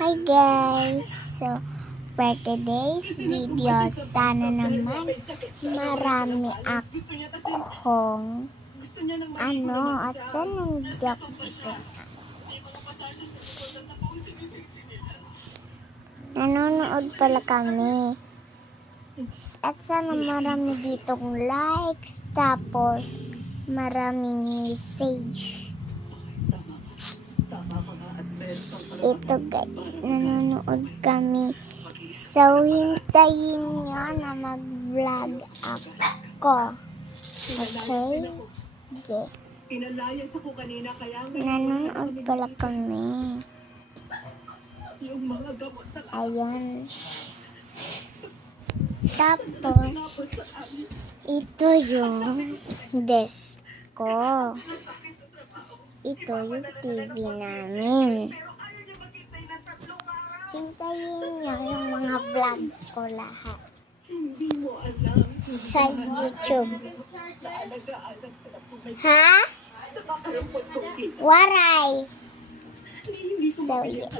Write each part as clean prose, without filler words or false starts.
Hi guys! So, for today's video, sana naman marami akong at sana hindi ako dito. Nanonood pala kami. At sana marami ditong likes, tapos maraming message. Ito guys, nanonood kami. So, hintayin nyo na mag-vlog ako. Okay? Okay. Nanonood pala kami. Ayan. Tapos, ito yung desk ko. Ito yung TV namin. Hintayin nyo yung mga vlog ko lahat sa YouTube. Ha? Waray! So, yes.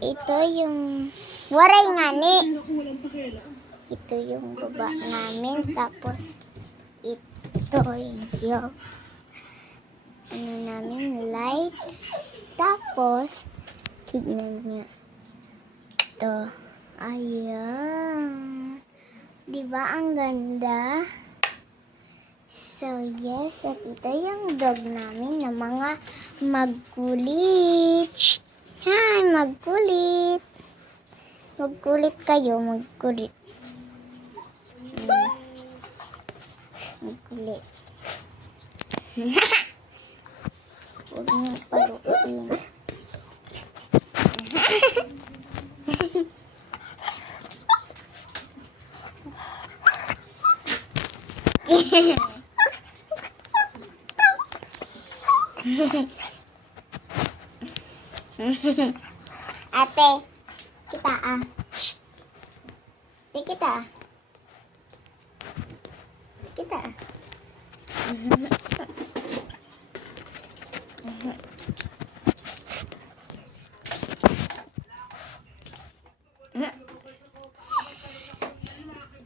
Ito yung waray nga ni. Ito yung baba namin. Tapos, ito yung namin lights. Tapos, tignan nyo. Ito. Ayan. Diba ang ganda? So, yes. At ito yung dog namin na mga magkulit. Hi, magkulit. Magkulit kayo, magkulit. Magkulit. Huwag niyo paluin. Ate, kita ah. Shh. Kita ah. Kita ah.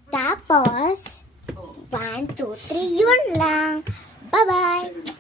Tapos, 1, 2, 3, yun lang. Bye-bye!